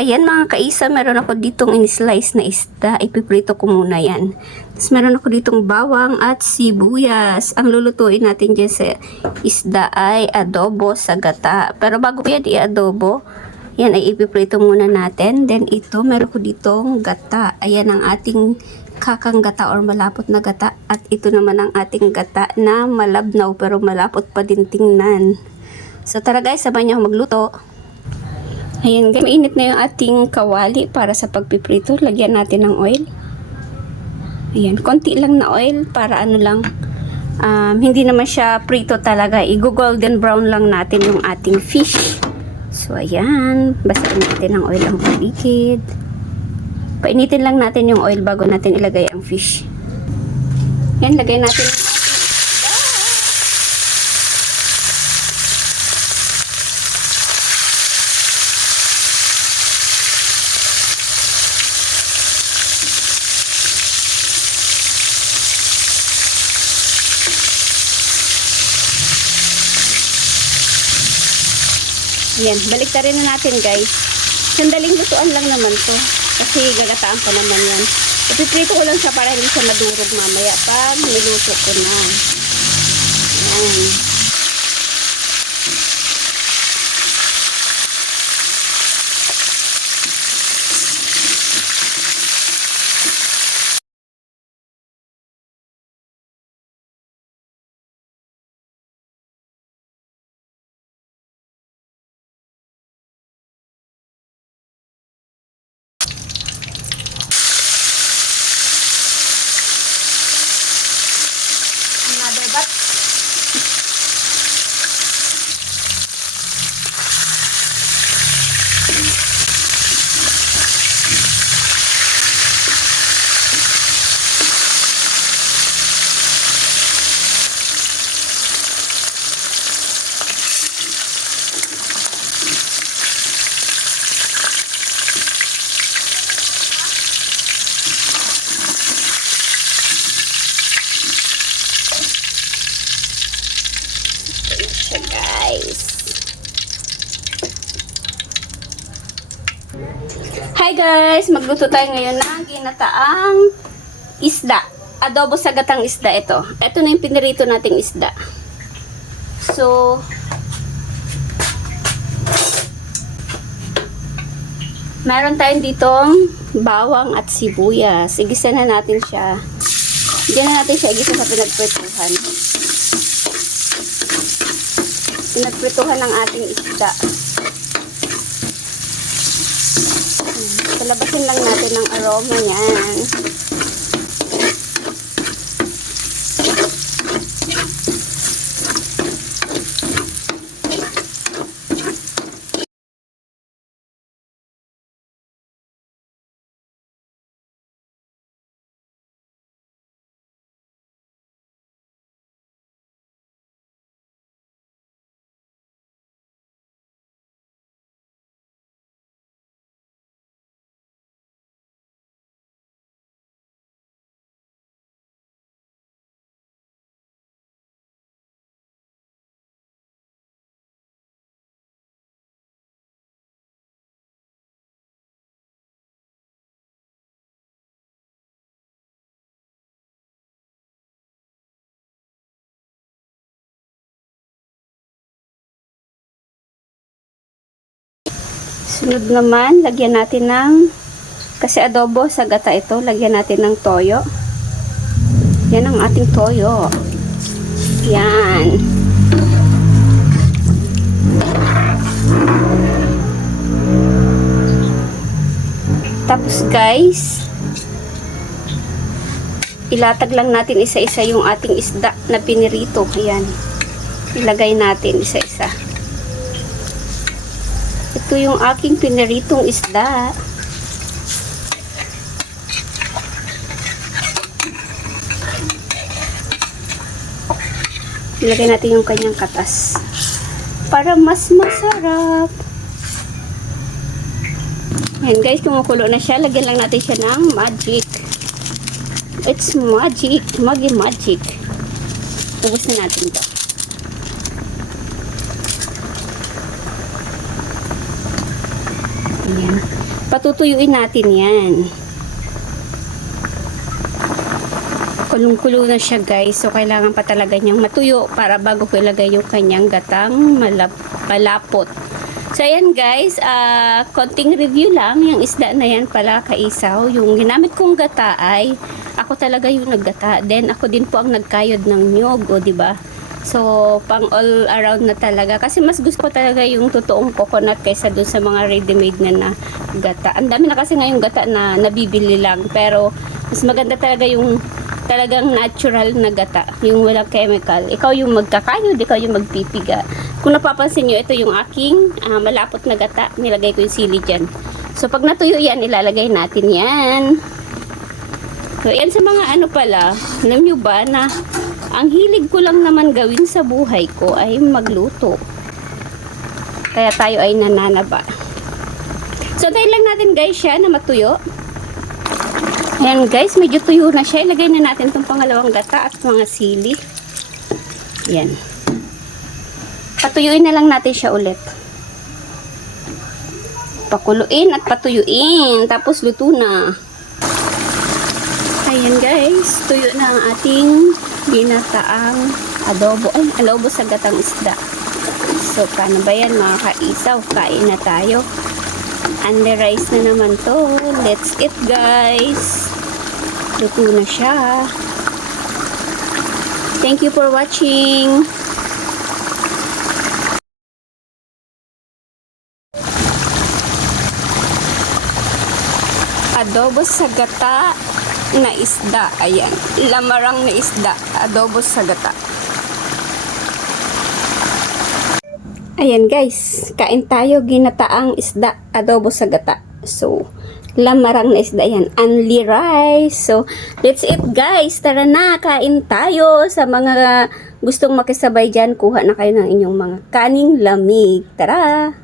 Ayan mga kaisa, meron ako ditong in-slice na isda. Ipiprito ko muna yan. Tapos meron ako ditong bawang at sibuyas. Ang lulutuin natin dyan sa isda ay adobo sa gata. Pero bago yan i-adobo, yan ay ipiprito muna natin. Then ito, meron ko ditong gata. Ayan ang ating kakang gata or malapot na gata. At ito naman ang ating gata na malabnaw pero malapot pa din tingnan. So tara guys, sabay niyo magluto. Ayan, mainit na yung ating kawali para sa pagpiprito. Lagyan natin ng oil. Ayan, konti lang na oil para ano lang, hindi naman siya prito talaga. I-golden brown lang natin yung ating fish. So, ayan, basahin natin ng oil ang paligid. Painitin lang natin yung oil bago natin ilagay ang fish. Ayan, lagay natin yung yan, baliktarin na natin guys. Sandaling lutuan lang naman to. Kasi gagataan pa naman yan. Ipiprito ko lang siya para hindi siya madurog mamaya pag niluto ko na. Yan. Another batch. Guys. Hi guys! Magluto tayo ngayon ng ginataang isda. Adobo sa gatang isda ito. Ito na yung pinirito nating isda. So, meron tayong ditong bawang at sibuyas. Igisa na natin siya. Diyan na natin siya igisa sa pinagprituhan. Pinagprituhan ng ating isda. Palabasin lang natin ang aroma niyan. Sunod naman, lagyan natin ng, kasi adobo sa gata ito, lagyan natin ng toyo. Yan ang ating toyo. Yan. Tapos guys, ilatag lang natin isa-isa yung ating isda na pinirito. Ayan. Ilagay natin isa-isa. Ito yung aking piniritong isda. Ilagay natin yung kanyang katas para mas masarap. Ayan guys, kumukulo na siya. Lagyan lang natin siya ng magic. It's magic. Magic. Ubus na natin ito. Ayan. Patutuyuin natin yan. Kulong-kulo na siya guys. So, kailangan pa talaga niyang matuyo para bago ko ilagay yung kanyang gatang malapot. So, ayan guys. Konting review lang. Yung isda na yan pala kaisaw. Yung ginamit kong gata ay ako talaga yung naggata. Then, ako din po ang nagkayod ng niyog. O, diba? So, pang all around na talaga. Kasi mas gusto ko talaga yung totoong coconut kaysa dun sa mga ready-made na gata. Ang dami na kasi ngayong gata na nabibili lang. Pero, mas maganda talaga yung talagang natural na gata, yung walang chemical. Ikaw yung magkakayod, ikaw yung magpipiga. Kung napapansin nyo, ito yung aking malapot na gata. Nilagay ko yung sili dyan. So, pag natuyo yan, ilalagay natin yan. So, yan sa mga ano pala, alam nyo ba na ang hilig ko lang naman gawin sa buhay ko ay magluto. Kaya tayo ay nananaba. So, tayo lang natin guys siya na matuyo. Ayan guys, medyo tuyo na siya. Ilagay na natin itong pangalawang gata at mga sili. Ayan. Patuyuin na lang natin siya ulit. Pakuluin at patuyuin. Tapos luto na. Ayan guys, tuyo na ang ating ginataang adobo. Ay, adobo sa gatang isda. So, paano ba yan mga kaisaw? Kain na tayo. Under rice na naman to. Let's eat guys. Luto na siya. Thank you for watching. Adobo sa gata na isda. Ayan. Lamarang na isda. Adobo sa gata. Ayan guys. Kain tayo. Ginataang isda. Adobo sa gata. So, lamarang na isda yan. Only rice. So, let's eat guys. Tara na. Kain tayo. Sa mga gustong makisabay dyan, kuha na kayo ng inyong mga kaning lamig. Tara!